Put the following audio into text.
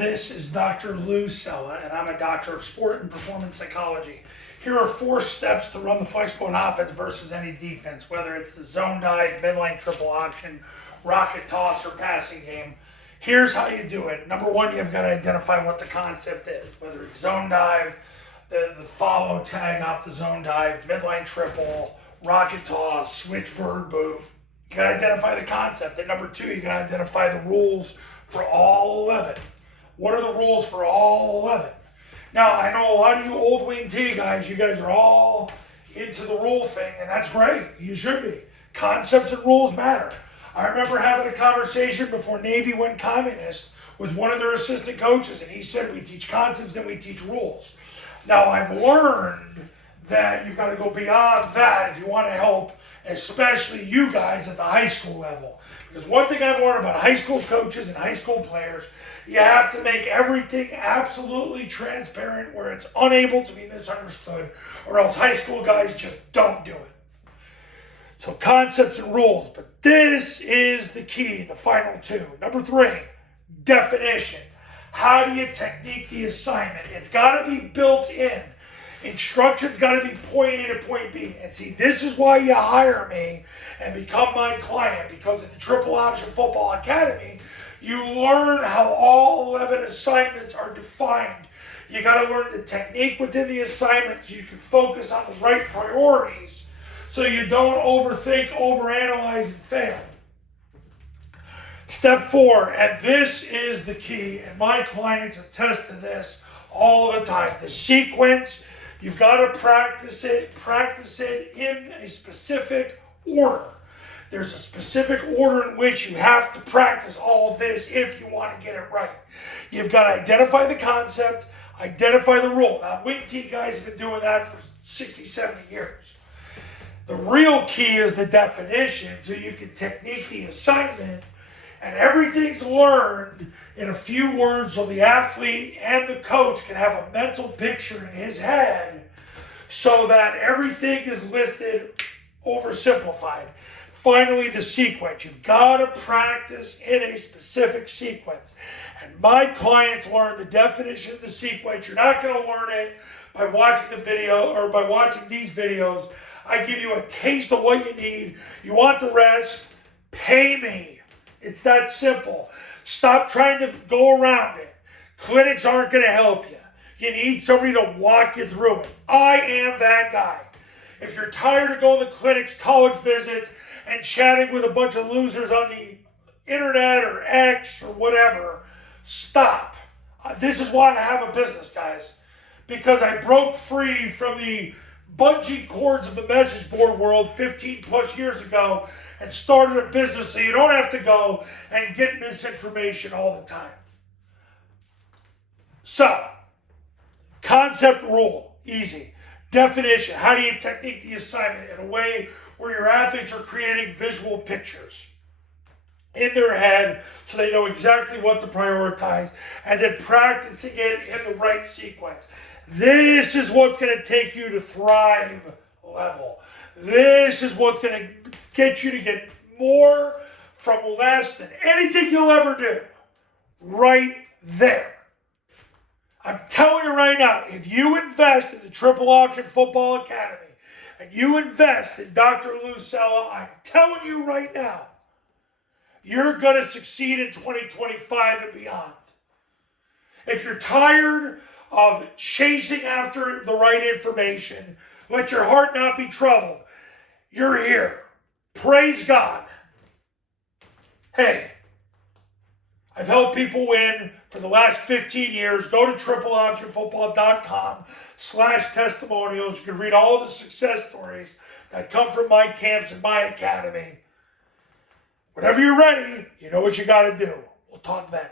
This is Dr. Lou Sella, and I'm a doctor of sport and performance psychology. Here are 4 steps to run the Flexbone offense versus any defense, whether it's the zone dive, midline triple option, rocket toss, or passing game. Here's how you do it. Number 1, you've got to identify what the concept is, whether it's zone dive, the follow tag off the zone dive, midline triple, rocket toss, switch vert boot. You got to identify the concept. And number 2, you got to identify the rules for all 11. What are the rules for all 11? Now, I know a lot of you old wing T guys, you guys are all into the rule thing, and that's great. You should be. Concepts and rules matter. I remember having a conversation before Navy went communist with one of their assistant coaches, and he said, we teach concepts and we teach rules. Now, I've learned that you've got to go beyond that if you want to help, especially you guys at the high school level. Because one thing I've learned about high school coaches and high school players, you have to make everything absolutely transparent where it's unable to be misunderstood, or else high school guys just don't do it. So concepts and rules, but this is the key, the final 2. Number 3, definition. How do you technique the assignment? It's got to be built in. Instruction's got to be point A to point B. And see, this is why you hire me and become my client, because in the Triple Option Football Academy, you learn how all 11 assignments are defined. You got to learn the technique within the assignment so you can focus on the right priorities so you don't overthink, overanalyze, and fail. Step 4, and this is the key, and my clients attest to this all the time. The sequence, you've got to practice it in a specific order. There's a specific order in which you have to practice all of this if you want to get it right. You've got to identify the concept, identify the rule. Now, wing T guys have been doing that for 60, 70 years. The real key is the definition, so you can technique the assignment, and everything's learned in a few words so the athlete and the coach can have a mental picture in his head so that everything is listed oversimplified. Finally, the sequence. You've got to practice in a specific sequence. And my clients learn the definition of the sequence. You're not going to learn it by watching the video or by watching these videos. I give you a taste of what you need. You want the rest? Pay me. It's that simple. Stop trying to go around it. Clinics aren't going to help you. You need somebody to walk you through it. I am that guy. If you're tired of going to clinics, college visits, and chatting with a bunch of losers on the internet or X or whatever, stop. This is why I have a business, guys. Because I broke free from the bungee cords of the message board world 15 plus years ago and started a business so you don't have to go and get misinformation all the time. So, concept, rule, easy. Definition, how do you technique the assignment in a way where your athletes are creating visual pictures in their head so they know exactly what to prioritize, and then practicing it in the right sequence. This is what's going to take you to Thrive level. This is what's going to get you to get more from less than anything you'll ever do. Right there. I'm telling you right now, if you invest in the Triple Option Football Academy and you invest in Dr. Lou Sella, I'm telling you right now, you're going to succeed in 2025 and beyond. If you're tired of chasing after the right information, let your heart not be troubled. You're here. Praise God. Hey, I've helped people win for the last 15 years. Go to tripleoptionfootball.com/testimonials. You can read all the success stories that come from my camps and my academy. Whenever you're ready, you know what you got to do. We'll talk then.